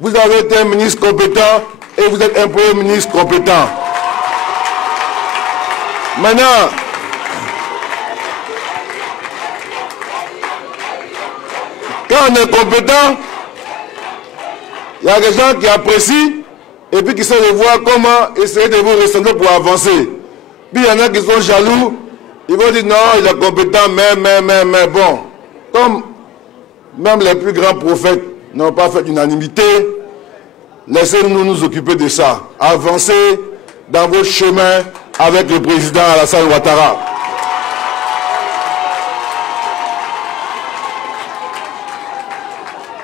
Vous avez été un ministre compétent et vous êtes un premier ministre compétent. Maintenant, quand on est compétent, il y a des gens qui apprécient et puis qui savent voir comment essayer de vous ressembler pour avancer. Puis il y en a qui sont jaloux, ils vont dire non, il est compétent, mais bon, comme même les plus grands prophètes n'ont pas fait d'unanimité, laissez-nous nous occuper de ça. Avancez dans vos chemins avec le président Alassane Ouattara.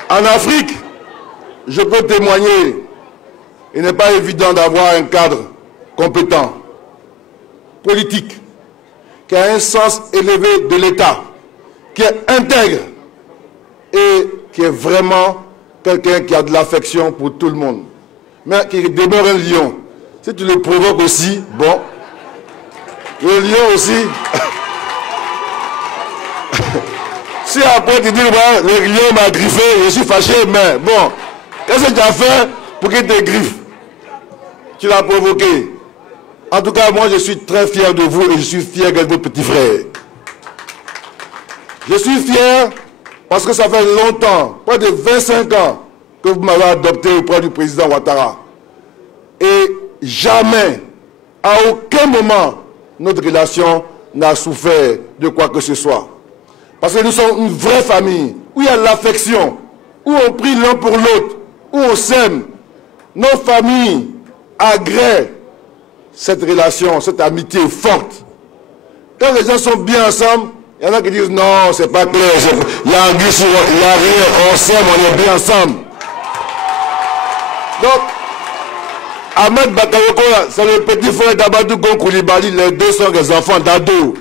En Afrique, je peux témoigner, il n'est pas évident d'avoir un cadre compétent, politique, qui a un sens élevé de l'État, qui est intègre et qui est vraiment quelqu'un qui a de l'affection pour tout le monde, mais qui demeure un lion. Si tu le provoques aussi, bon, le lion aussi, si après tu dis, ouais, le lion m'a griffé, je suis fâché, mais bon, qu'est-ce que tu as fait pour qu'il te griffe? Tu l'as provoqué. En tout cas, moi, je suis très fier de vous et je suis fier de votre petit frère. Je suis fier parce que ça fait longtemps, près de 25 ans, que vous m'avez adopté auprès du président Ouattara. Et jamais, à aucun moment, notre relation n'a souffert de quoi que ce soit. Parce que nous sommes une vraie famille, où il y a l'affection, où on prie l'un pour l'autre, où on s'aime. Nos familles agréent cette relation, cette amitié forte. Quand les gens sont bien ensemble, il y en a qui disent non, c'est pas clair, il y a un guichet, il n'y a rien, on s'aime, on est bien ensemble. Donc, Ahmed Bakayoko, c'est le petit frère d'Abadou Gon Koulibaly, les deux sont des enfants d'ado.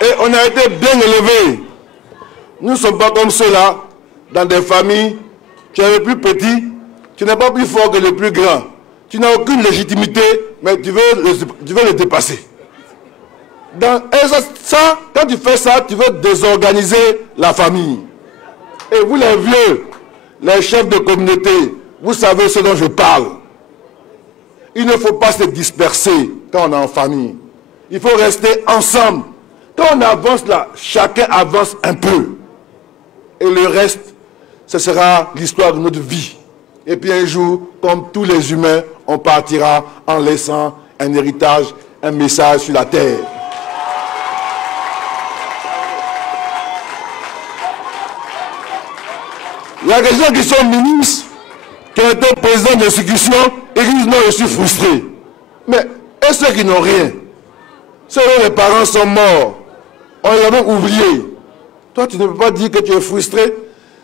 Et on a été bien élevés. Nous ne sommes pas comme ceux-là, dans des familles, tu es le plus petit, tu n'es pas plus fort que le plus grand. Tu n'as aucune légitimité, mais tu veux le dépasser. Et ça, quand tu fais ça, tu veux désorganiser la famille. Et vous les vieux, les chefs de communauté, vous savez ce dont je parle. Il ne faut pas se disperser quand on est en famille. Il faut rester ensemble. Quand on avance là, chacun avance un peu. Et le reste, ce sera l'histoire de notre vie. Et puis un jour, comme tous les humains, on partira en laissant un héritage, un message sur la terre. Il y a des gens qui sont ministres, qui ont été présidents d'institutions, et qui disent non, je suis frustré. Mais, et ceux qui n'ont rien? Ceux dont les parents sont morts, on les a même oubliés. Toi, tu ne peux pas dire que tu es frustré.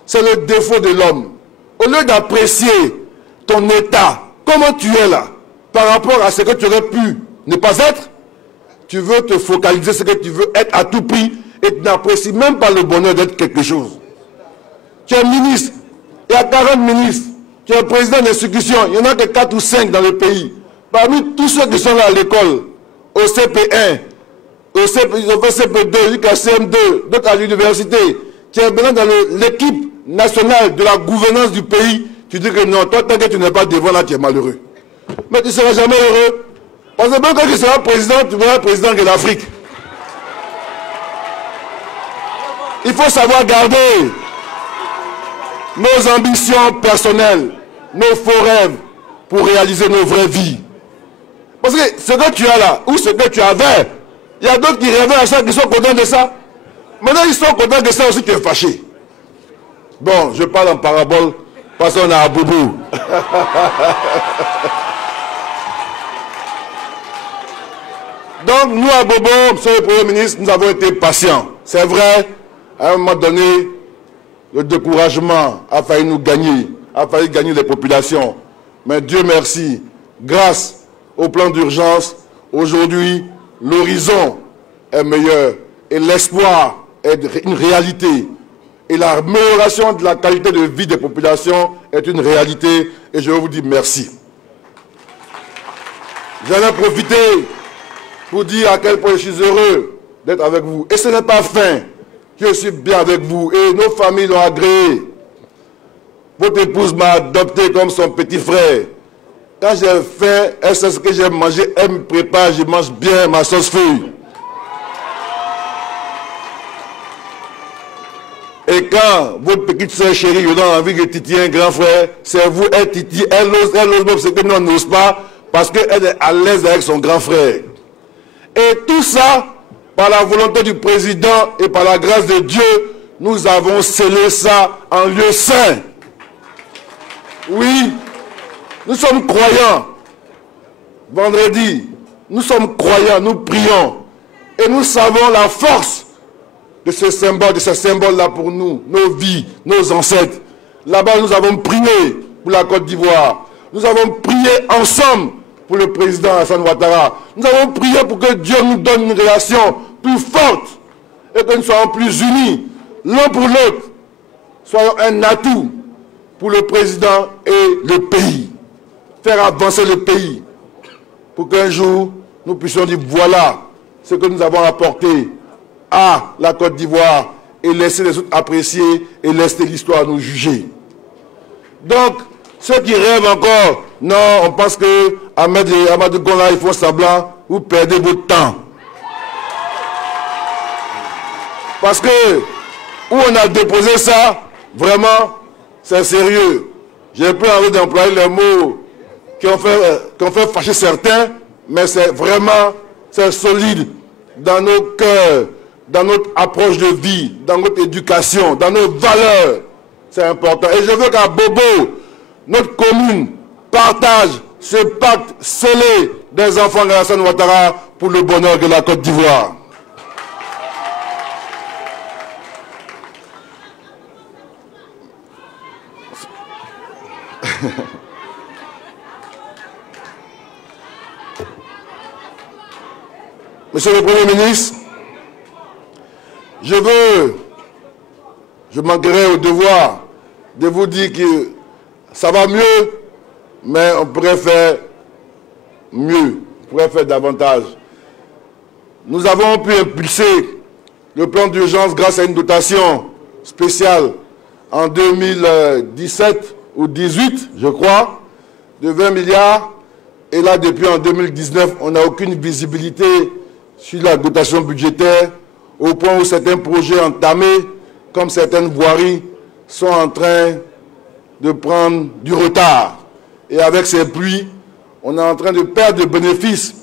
C'est le défaut de l'homme. Au lieu d'apprécier ton état, comment tu es là, par rapport à ce que tu aurais pu ne pas être, tu veux te focaliser sur ce que tu veux être à tout prix et tu n'apprécies même pas le bonheur d'être quelque chose. Tu es ministre, il y a 40 ministres, tu es président d'institution, il n'y en a que 4 ou 5 dans le pays. Parmi tous ceux qui sont là à l'école, au CP1, au CP2, jusqu'à CM2, d'autres à l'université, tu es maintenant dans l'équipe nationale de la gouvernance du pays, tu dis que non, toi tant que tu n'es pas devant là, tu es malheureux. Mais tu ne seras jamais heureux. Parce que même quand tu seras président, tu seras président de l'Afrique. Il faut savoir garder nos ambitions personnelles, nos faux rêves pour réaliser nos vraies vies. Parce que ce que tu as là, ou ce que tu avais, il y a d'autres qui rêvaient à ça, qui sont contents de ça. Maintenant, ils sont contents de ça aussi, tu es fâché. Bon, je parle en parabole parce qu'on a un boubou. Donc, nous, à Bobo, monsieur le Premier ministre, nous avons été patients. C'est vrai, à un moment donné, le découragement a failli nous gagner, a failli gagner les populations. Mais Dieu merci, grâce au plan d'urgence, aujourd'hui, l'horizon est meilleur et l'espoir est une réalité. Et l'amélioration de la qualité de vie des populations est une réalité. Et je veux vous dire merci. J'en ai profité pour dire à quel point je suis heureux d'être avec vous. Et ce n'est pas fin. Je suis bien avec vous. Et nos familles l'ont agréé. votre épouse m'a adopté comme son petit frère. Quand j'ai faim, elle sait ce que j'aime manger, elle me prépare, je mange bien ma sauce feuille. Et quand votre petite soeur chérie vous donne envie de titiller un grand frère, c'est vous, elle titille, elle ose même ce que nous n'ose pas, parce qu'elle est à l'aise avec son grand frère. Et tout ça, par la volonté du président et par la grâce de Dieu, nous avons scellé ça en lieu saint. Oui, nous sommes croyants. Vendredi, nous sommes croyants, nous prions. Et nous savons la force de ce symbole-là pour nous, nos vies, nos ancêtres. Là-bas, nous avons prié pour la Côte d'Ivoire. Nous avons prié ensemble pour le président Alassane Ouattara. Nous avons prié pour que Dieu nous donne une relation plus forte et que nous soyons plus unis, l'un pour l'autre. Soyons un atout pour le président et le pays. Faire avancer le pays pour qu'un jour, nous puissions dire voilà ce que nous avons apporté à la Côte d'Ivoire et laisser les autres apprécier et laisser l'histoire nous juger. Donc, ceux qui rêvent encore, non, on pense que Amadou Gola, ils font semblant, vous perdez votre temps. Parce que, où on a déposé ça, vraiment, c'est sérieux. J'ai peu envie d'employer les mots qui ont fait fâcher certains, mais c'est vraiment, c'est solide dans nos cœurs, dans notre approche de vie, dans notre éducation, dans nos valeurs. C'est important. Et je veux qu'à Bobo, notre commune partage ce pacte scellé des enfants d'Alassane Ouattara pour le bonheur de la Côte d'Ivoire. Monsieur le Premier ministre, je manquerai au devoir de vous dire que ça va mieux, mais on pourrait faire mieux, on pourrait faire davantage. Nous avons pu impulser le plan d'urgence grâce à une dotation spéciale en 2017 ou 2018, je crois, de 20 milliards. Et là, depuis en 2019, on n'a aucune visibilité sur la dotation budgétaire, au point où certains projets entamés, comme certaines voiries, sont en train de prendre du retard. Et avec ces pluies, on est en train de perdre le bénéfice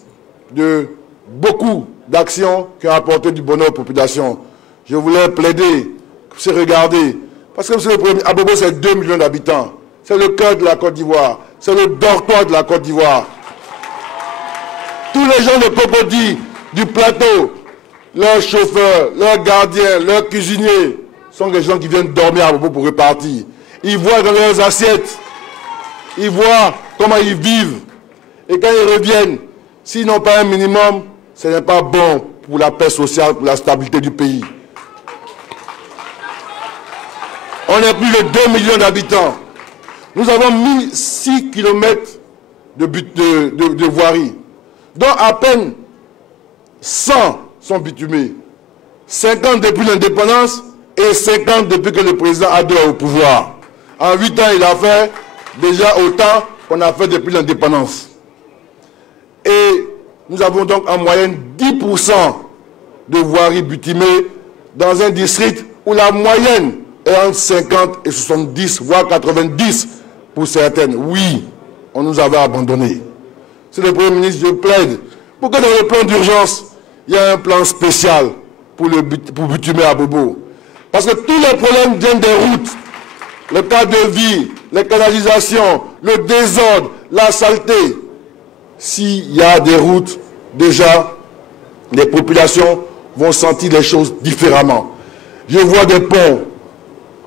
de beaucoup d'actions qui ont apporté du bonheur aux populations. Je voulais plaider, c'est regarder, parce que monsieur le Premier, Abobo, c'est 2 millions d'habitants. C'est le cœur de la Côte d'Ivoire. C'est le dortoir de la Côte d'Ivoire. Tous les gens de Cocody, du plateau, leurs chauffeurs, leurs gardiens, leurs cuisiniers, sont des gens qui viennent dormir à Bobo pour repartir. Ils voient dans leurs assiettes, ils voient comment ils vivent. Et quand ils reviennent, s'ils n'ont pas un minimum, ce n'est pas bon pour la paix sociale, pour la stabilité du pays. On est plus de 2 millions d'habitants. Nous avons 1006 km de voirie, dont à peine 100 sont bitumés. 50 depuis l'indépendance et 50 depuis que le président Ado est au pouvoir. En 8 ans, il a fait déjà autant qu'on a fait depuis l'indépendance. Et nous avons donc en moyenne 10% de voiries bitumées dans un district où la moyenne est entre 50 et 70, voire 90 pour certaines. Oui, on nous avait abandonnés. C'est le Premier ministre, je plaide pour que dans le plan d'urgence, il y ait un plan spécial pour bitumer à Bobo. Parce que tous les problèmes viennent des routes. Le cadre de vie, les canalisations, le désordre, la saleté. S'il y a des routes, déjà, les populations vont sentir les choses différemment. Je vois des ponts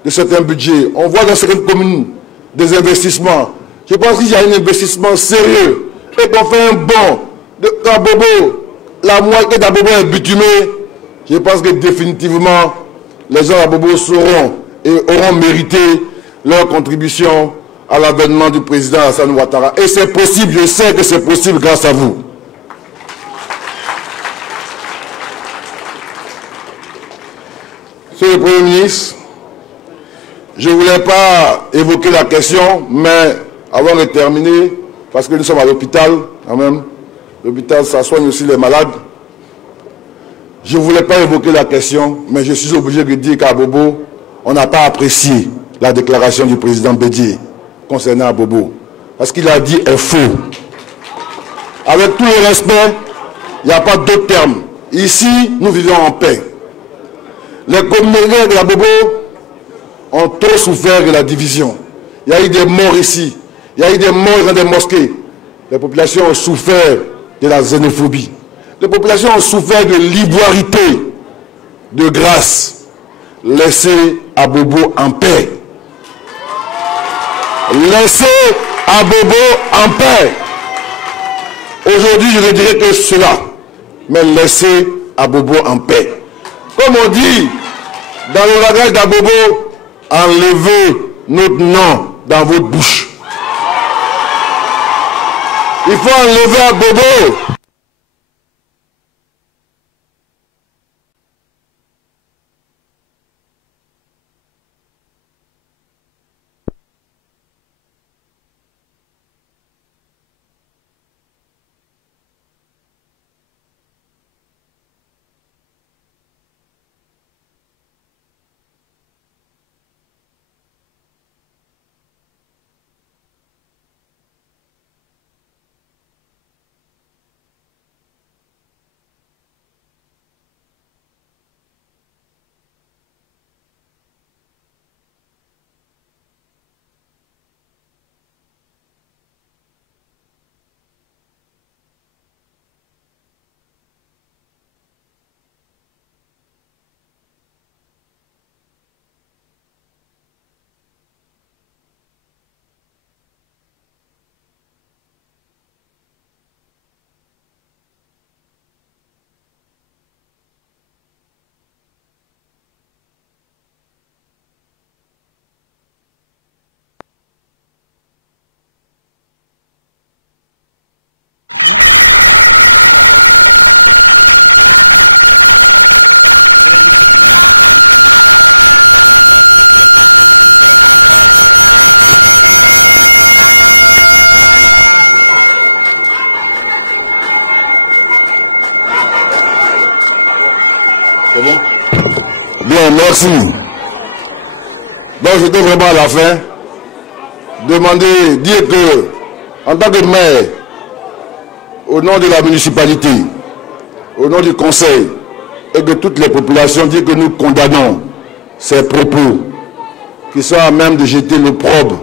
de certains budgets. On voit dans certaines communes des investissements. Je pense qu'il y a un investissement sérieux et qu'on fait un bond d'Abobo. La moitié d'Abobo est bitumée. Je pense que définitivement, les gens d'Abobo sauront et auront mérité leur contribution à l'avènement du président Alassane Ouattara. Et c'est possible, je sais que c'est possible grâce à vous. Monsieur le Premier ministre, Je ne voulais pas évoquer la question, mais avant de terminer, parce que nous sommes à l'hôpital, quand même, l'hôpital, ça soigne aussi les malades. Je ne voulais pas évoquer la question, mais je suis obligé de dire qu'à Bobo, on n'a pas apprécié la déclaration du président Bédié concernant Abobo. Parce qu'il a dit est faux. Avec tout le respect, il n'y a pas d'autre terme. Ici, nous vivons en paix. Les communautés de la Bobo ont trop souffert de la division. Il y a eu des morts ici. Il y a eu des morts dans des mosquées. Les populations ont souffert de la xénophobie. Les populations ont souffert de l'ivoirité. De grâce, laissez Abobo en paix. Laissez Abobo en paix. Aujourd'hui, je ne dirais que cela. Mais laissez Abobo en paix. Comme on dit dans le langage d'Abobo, enlevez notre nom dans votre bouche. Il faut enlever Abobo. C'est bon? Bien, merci. Donc j'étais vraiment à la fin. Dire que, en tant que maire, au nom de la municipalité, au nom du conseil et de toutes les populations, dire que nous condamnons ces propos qui sont à même de jeter l'opprobre